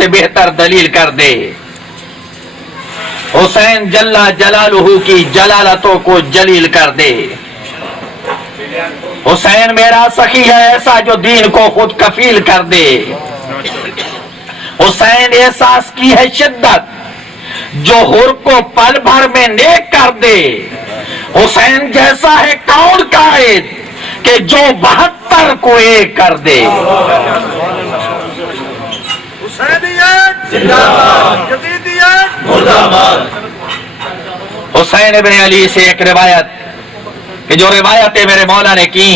سے بہتر دلیل کر دے۔ حسین جل جلالہ کی جلالتوں کو جلیل کر دے۔ حسین میرا سخی ہے ایسا جو دین کو خود کفیل کر دے۔ حسین احساس کی ہے شدت جو حر کو پل بھر میں نیک کر دے۔ حسین جیسا ہے کون قائد کہ جو 72 کو ایک کر دے۔ حسینیت زندہ باد، جدیدیت مردہ باد۔ حسین ابن علی سے ایک روایت کہ جو روایتیں میرے مولا نے کی،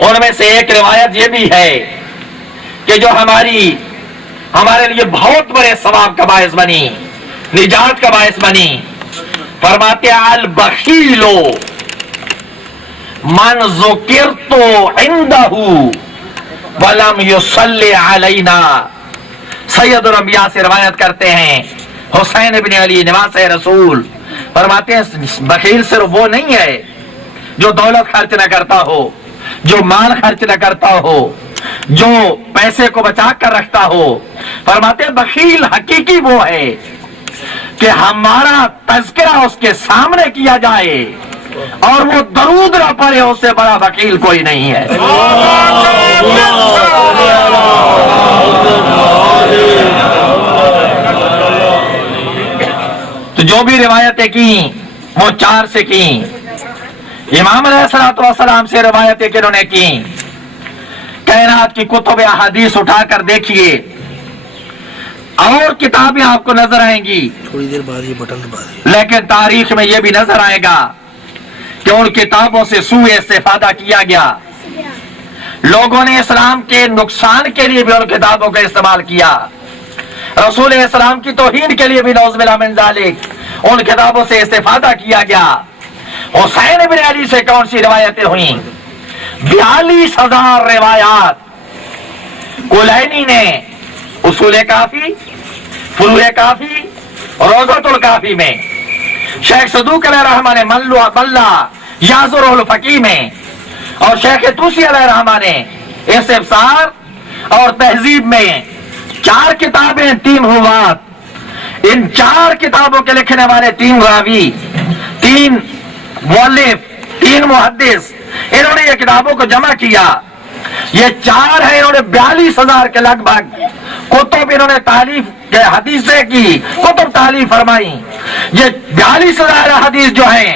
ان میں سے ایک روایت یہ بھی ہے کہ جو ہمارے لیے بہت بڑے ثواب کا باعث بنی، نجات کا باعث بنی۔ فرماتے البخیل من ذکرت عندہ ولم یصلی علینا۔ سید الانبیاء سے روایت کرتے ہیں حسین ابن علی نواس رسول، فرماتے ہیں بخیل صرف وہ نہیں ہے جو دولت خرچ نہ کرتا ہو، جو مال خرچ نہ کرتا ہو، جو پیسے کو بچا کر رکھتا ہو۔ فرماتے ہیں بخیل حقیقی وہ ہے کہ ہمارا تذکرہ اس کے سامنے کیا جائے اور وہ درود نہ پڑھے، اس سے بڑا بخیل کوئی نہیں ہے۔ تو جو بھی روایتیں کی وہ 4 سے کی۔ امام علیہ الصلوۃ والسلام سے روایتیں کہ انہوں نے کی۔ کائنات کی کتب احادیث اٹھا کر دیکھیے، اور کتابیں آپ کو نظر آئیں گی، تھوڑی دیر بعد یہ بٹن دبا دیں، لیکن تاریخ میں یہ بھی نظر آئے گا کہ ان کتابوں سے سوء استفادہ کیا گیا۔ لوگوں نے اسلام کے نقصان کے لیے بھی ان کتابوں کا استعمال کیا، رسول اسلام کی توہین کے لیے بھی نعوذ باللہ من ذالک ان کتابوں سے استفادہ کیا گیا۔ حسین ابن علی سے کون سی روایتیں ہوئیں؟ 42,000 روایات کلینی نے اصول کافی، فروع کافی، روضۃ الکافی میں، شیخ صدوق علیہ رحمہ نے ملا یازر الفقی میں، اور شیخ توسی علیہ رحمہ نے استفسار اور تہذیب میں 4 کتابیں، 3 روات۔ ان 4 کتابوں کے لکھنے والے 3 راوی، 3 مؤلف، 3 محدث، انہوں نے یہ کتابوں کو جمع کیا۔ یہ 4 ہیں، انہوں نے 42,000 کے لگ بھگ کتب انہوں نے تالیف حدیثیں کی، کتب تالیف فرمائی۔ یہ 42,000 حدیث جو ہیں،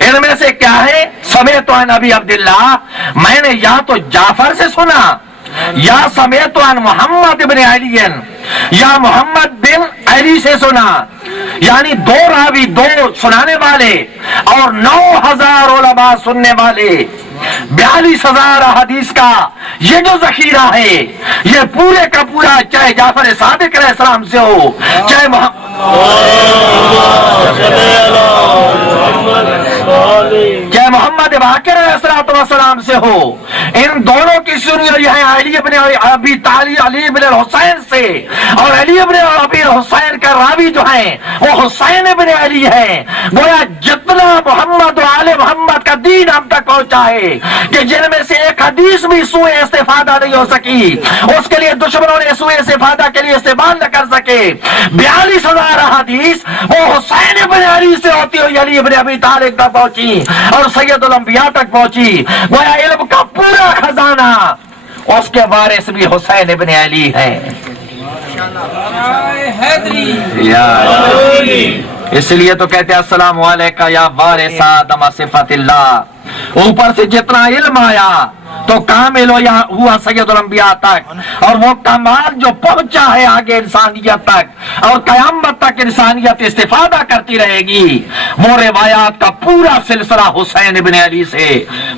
ان میں سے کیا ہے؟ سمیت عن ابی عبداللہ، میں نے یا تو جعفر سے سنا، یا سمیت عن محمد بن علی، یا محمد بن علی سے سنا، یعنی 2 راوی، 2 سنانے والے اور 9,000 علماء سننے والے۔ 42,000 حدیث کا یہ جو ذخیرہ ہے، یہ پورے کا پورا چاہے جعفر صادق علیہ السلام سے ہو، چاہے محمد باقر علیہ السلام سے ہو، ان دونوں کی سنی ہوئی ہے علی ابن ابی طالب، علی ابن حسین سے، اور علی ابن ابی حسین کا راوی جو ہیں وہ حسین ابن علی ہے۔ گویا جتنا محمد و آل محمد کا دین ہم تک پہنچا ہے کہ جن میں سے ایک حدیث بھی سوء استفادہ نہیں ہو سکی، اس کے لیے دشمنوں نے سوء استفادہ کے لیے استعمال نہ کر سکے۔ 42,000 حدیث وہ حسین ابن علی سے ہوتی ہوئی علی ابن ابی طالب تک پہنچی اور سید الانبیاء تک پہنچی۔ گویا علم کا پورا خزانہ اس کے وارث بھی حسین ابن علی ہے۔ اس لیے تو کہتے ہیں السلام علیکہ یا وارث آدم صفت اللہ۔ اوپر سے جتنا علم آیا تو کامل ہوا سید الانبیاء تک، اور وہ کمال جو پہنچا ہے آگے انسانیت تک، اور قیامت تک انسانیت استفادہ کرتی رہے گی۔ وہ روایات کا پورا سلسلہ حسین ابن علی سے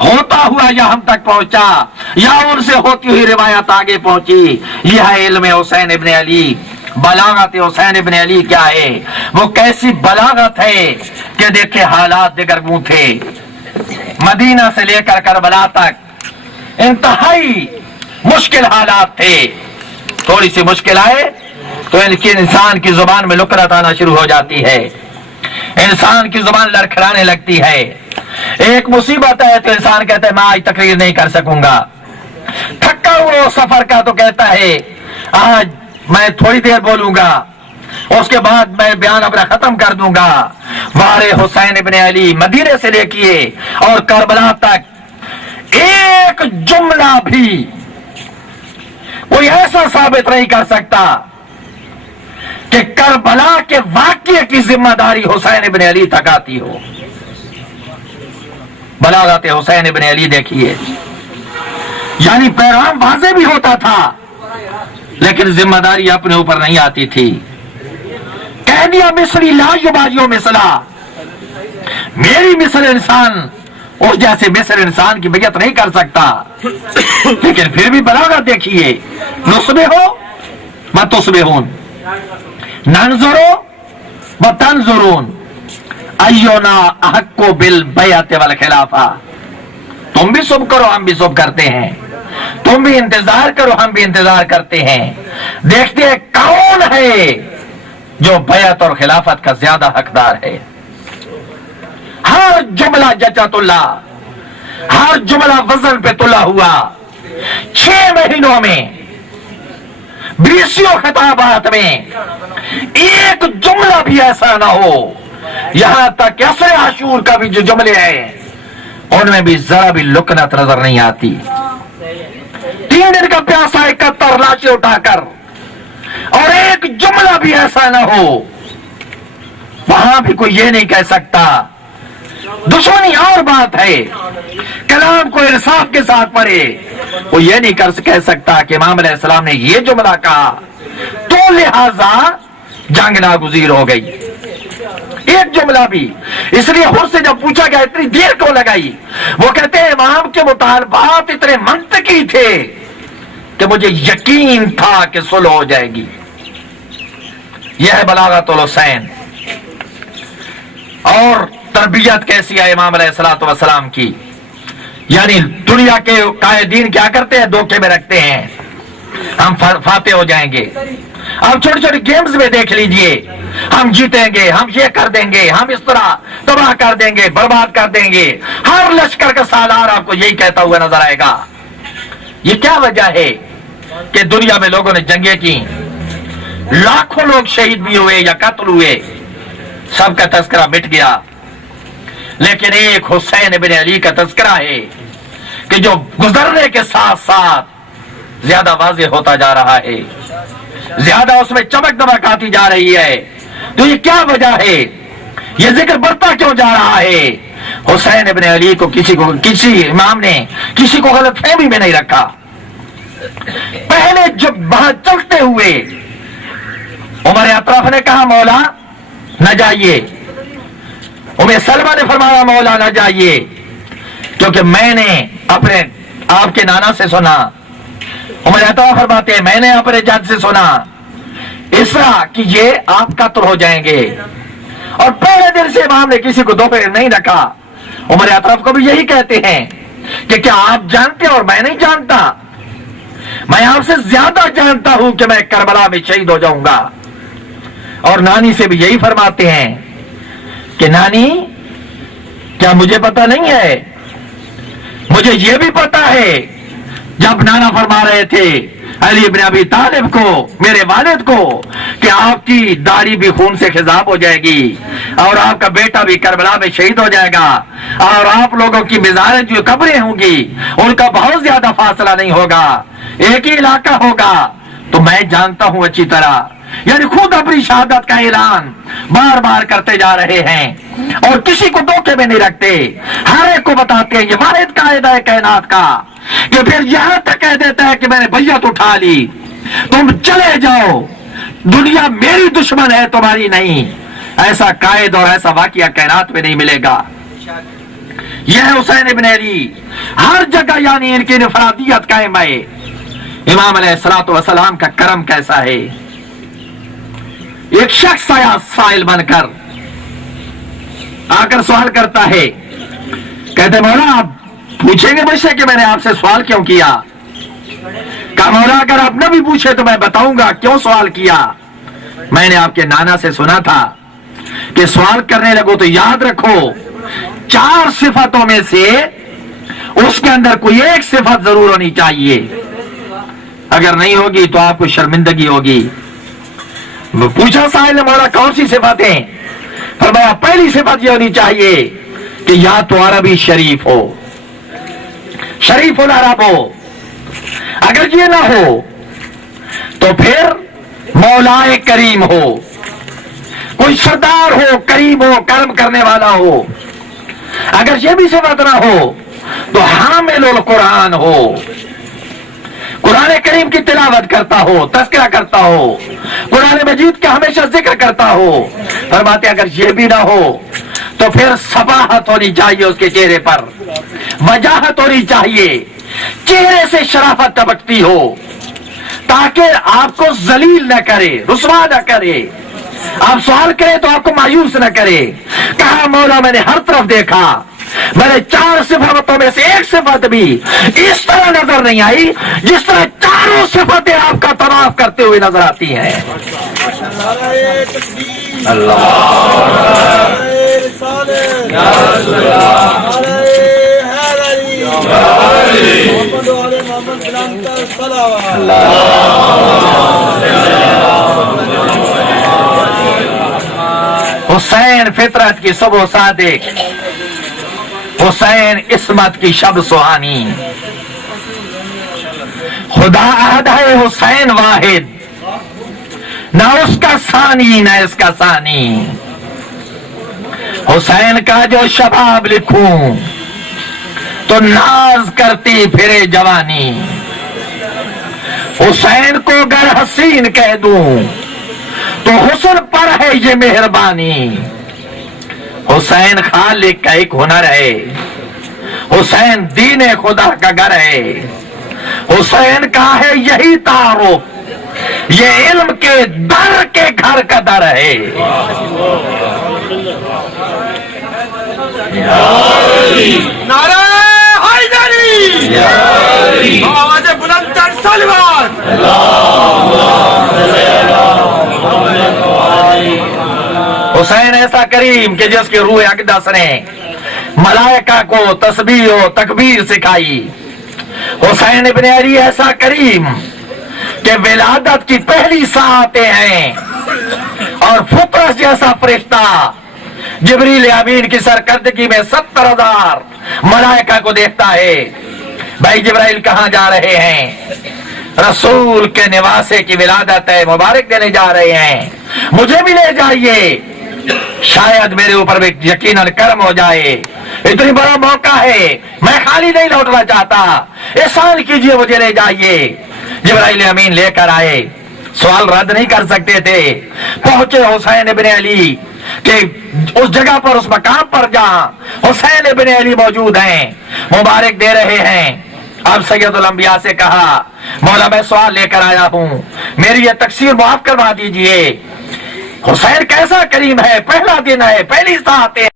ہوتا ہوا یا ہم تک پہنچا، یا ان سے ہوتی ہوئی روایات آگے پہنچی۔ یہ ہے علم حسین ابن علی۔ بلاغت حسین ابن علی کیا ہے؟ وہ کیسی بلاغت ہے کہ دیکھے حالات دگرگوں تھے۔ مدینہ سے لے کر کربلا تک انتہائی مشکل حالات تھے۔ تھوڑی سی مشکل آئے تو انسان کی زبان میں لکرت آنا شروع ہو جاتی ہے، انسان کی زبان لڑکھڑانے لگتی ہے۔ ایک مصیبت ہے تو انسان کہتا ہے میں آج تقریر نہیں کر سکوں گا۔ تھکا ہوا سفر کا تو کہتا ہے آج میں تھوڑی دیر بولوں گا، اس کے بعد میں بیان اپنا ختم کر دوں گا۔ وارے حسین ابن علی مدینے سے لے کے اور کربلا تک ایک جملہ بھی کوئی ایسا ثابت نہیں کر سکتا کہ کربلا کے واقعے کی ذمہ داری حسین ابن علی تک آتی ہو۔ بلاغت حسین ابن علی دیکھیے، یعنی پیغام واضح بھی ہوتا تھا لیکن ذمہ داری اپنے اوپر نہیں آتی تھی۔ کہہ دیا مصری لا یباجیو مثلا، میری مصر انسان اس جیسے مصر انسان کی بیعت نہیں کر سکتا، لیکن پھر بھی بلاغت دیکھیے، نصبحو و تصبحون، ننظرو و تنظرون، ایونا احق بالبیعت والخلافہ۔ تم بھی صبح کرو ہم بھی صبح کرتے ہیں، تم بھی انتظار کرو ہم بھی انتظار کرتے ہیں، دیکھتے ہیں کون ہے جو بیعت اور خلافت کا زیادہ حقدار ہے۔ ہر جملہ جچت اللہ، ہر جملہ وزن پہ تلا ہوا، 6 مہینوں میں 20 خطابات میں ایک جملہ بھی ایسا نہ ہو، یہاں تک کہ عصر عاشور کا بھی جو جملے ہیں ان میں بھی ذرا بھی لکنت نظر نہیں آتی۔ 3 دن کا پیاسا 71 لاشیں اٹھا کر، اور ایک جملہ بھی ایسا نہ ہو، وہاں بھی کوئی یہ نہیں کہہ سکتا۔ دشمنی اور بات ہے، کلام کو انصاف کے ساتھ پڑھے، وہ یہ نہیں کہہ سکتا کہ امام علیہ السلام نے یہ جملہ کہا تو لہذا جنگ ناگزیر ہو گئی۔ ایک جملہ بھی، اس لیے خود سے جب پوچھا گیا اتنی دیر کیوں لگائی، وہ کہتے ہیں امام کے مطالبات اتنے منطقی تھے کہ مجھے یقین تھا کہ صلح ہو جائے گی۔ یہ ہے بلاغت الحسین۔ اور تربیت کیسی ہے امام علیہ السلام کی، یعنی دنیا کے قائدین کیا کرتے ہیں، دھوکے میں رکھتے ہیں ہم فاتح ہو جائیں گے۔ اب چھوٹی چھوٹی گیمز میں دیکھ لیجئے، ہم جیتیں گے، ہم یہ کر دیں گے، ہم اس طرح تباہ کر دیں گے، برباد کر دیں گے، ہر لشکر کا سالار آپ کو یہی کہتا ہوا نظر آئے گا۔ یہ کیا وجہ ہے کہ دنیا میں لوگوں نے جنگیں کی، لاکھوں لوگ شہید بھی ہوئے یا قتل ہوئے، سب کا تذکرہ مٹ گیا، لیکن ایک حسین ابن علی کا تذکرہ ہے کہ جو گزرنے کے ساتھ ساتھ زیادہ واضح ہوتا جا رہا ہے، زیادہ اس میں چمک دمک آتی جا رہی ہے۔ تو یہ کیا وجہ ہے، یہ ذکر بڑھتا کیوں جا رہا ہے؟ حسین ابن علی کو کسی امام نے کسی کو غلط فہمی میں نہیں رکھا۔ پہلے جب وہاں چلتے ہوئے عمر اطراف نے کہا مولا نہ جائیے، ام سلمہ نے فرمایا مولا نہ جائیے، کیونکہ میں نے اپنے آپ کے نانا سے سنا، عمر اطراف فرماتے ہیں میں نے اپنے جد سے سنا اس طرح کہ یہ آپ قتل ہو جائیں گے، اور پہلے دن سے امام نے کسی کو دوپہر نہیں رکھا۔ عمر اطراف کو بھی یہی کہتے ہیں کہ کیا آپ جانتے اور میں نہیں جانتا، میں آپ سے زیادہ جانتا ہوں کہ میں کربلا میں شہید ہو جاؤں گا۔ اور نانی سے بھی یہی فرماتے ہیں کہ نانی کیا مجھے پتا نہیں ہے، مجھے یہ بھی پتا ہے، جب نانا فرما رہے تھے علی بن ابی طالب کو، میرے والد کو، کہ آپ کی داڑھی بھی خون سے خضاب ہو جائے گی اور آپ کا بیٹا بھی کربلا میں شہید ہو جائے گا، اور آپ لوگوں کی مزاریں جو قبریں ہوں گی ان کا بہت زیادہ فاصلہ نہیں ہوگا، ایک ہی علاقہ ہوگا، تو میں جانتا ہوں اچھی طرح۔ یعنی خود اپنی شہادت کا اعلان بار بار کرتے جا رہے ہیں اور کسی کو دھوکے میں نہیں رکھتے، ہر ایک کو بتاتے ہیں۔ یہ واحد قاعدہ ہے کائنات کا کہ پھر یہاں تک کہہ دیتا ہے کہ میں نے بیعت اٹھا لی، تم چلے جاؤ، دنیا میری دشمن ہے تمہاری نہیں۔ ایسا قائد اور ایسا واقعہ کائنات میں نہیں ملے گا۔ یہ ہے حسین ابن علی، ہر جگہ یعنی ان کی انفرادیت قائم ہے۔ امام علیہ السلام کا کرم کیسا ہے، ایک شخص آیا سائل بن کر، آ کر سوال کرتا ہے، کہتے مولا آپ پوچھیں گے مجھ سے کہ میں نے آپ سے سوال کیوں کیا؟ کہا مولا اگر آپ نہ بھی پوچھے تو میں بتاؤں گا کیوں سوال کیا۔ میں نے آپ کے نانا سے سنا تھا کہ سوال کرنے لگو تو یاد رکھو 4 صفتوں میں سے اس کے اندر کوئی ایک صفت ضرور ہونی چاہیے۔ اگر نہیں ہوگی تو آپ کو شرمندگی ہوگی. وہ پوچھا سائل نے مولا کون سی صفتیں؟ فرمایا پہلی صفت یہ ہونی چاہیے کہ یا تو عربی شریف ہو، شریف العرب ہو. اگر یہ نہ ہو تو پھر مولا کریم ہو، کوئی سردار ہو، کریم ہو، کرم کرنے والا ہو. اگر یہ بھی صفت نہ ہو تو حامل القرآن ہو، قرآن کریم کی تلاوت کرتا ہو، تذکرہ کرتا ہو، قرآن مجید کا ہمیشہ ذکر کرتا ہو. فرماتے اگر یہ بھی نہ ہو تو پھر صباحت ہونی چاہیے اس کے چہرے پر، وجاہت ہونی چاہیے، چہرے سے شرافت ٹپکتی ہو تاکہ آپ کو ذلیل نہ کرے، رسوا نہ کرے. آپ سوال کریں تو آپ کو مایوس نہ کرے. کہا مولا میں نے ہر طرف دیکھا، میں نے 4 صفتوں میں سے ایک صفت بھی اس طرح نظر نہیں آئی جس طرح چاروں صفتیں آپ کا طواف کرتے ہوئے نظر آتی ہیں. حسین فطرت کی صبح صادق، حسین عصمت کی شب سہانی. خدا احد ہے حسین واحد، نہ اس کا ثانی نہ اس کا ثانی. حسین کا جو شباب لکھوں تو ناز کرتی پھرے جوانی. حسین کو گر حسین کہہ دوں تو حسن پر ہے یہ مہربانی. حسین خالق کا ایک ہنر ہے، حسین دین خدا کا گھر ہے. حسین کا ہے یہی تعارف، یہ علم کے در کے گھر کا در ہے. نعرہ حیدری، آواز بلند تر صلوات. حسین ایسا کریم کہ جس کی روح اقدس نے ملائکہ کو تسبیح و تکبیر سکھائی. حسین ابن علی ایسا کریم کہ ولادت کی پہلی ساعتیں ہیں اور فطرت جیسا فرشتہ جبریل امین کی سرکردگی میں 70,000 ملائکہ کو دیکھتا ہے. بھائی جبرائیل کہاں جا رہے ہیں؟ رسول کے نواسے کی ولادت ہے، مبارک دینے جا رہے ہیں، مجھے بھی لے جائیے، شاید میرے اوپر بھی یقیناً کرم ہو جائے. اتنی بڑا موقع ہے، میں خالی نہیں لوٹنا چاہتا، احسان کیجئے، مجھے لے جائیے. جبرائیل امین لے کر آئے، سوال رد نہیں کر سکتے تھے. پہنچے حسین ابن علی کہ اس جگہ پر، اس مقام پر جہاں حسین ابن علی موجود ہیں، مبارک دے رہے ہیں. اب سید الانبیاء سے کہا مولا میں سوال لے کر آیا ہوں، میری یہ تقصیر معاف کروا دیجئے. حسین کیسا کریم ہے، پہلا دن ہے، پہلی ساعت ہے.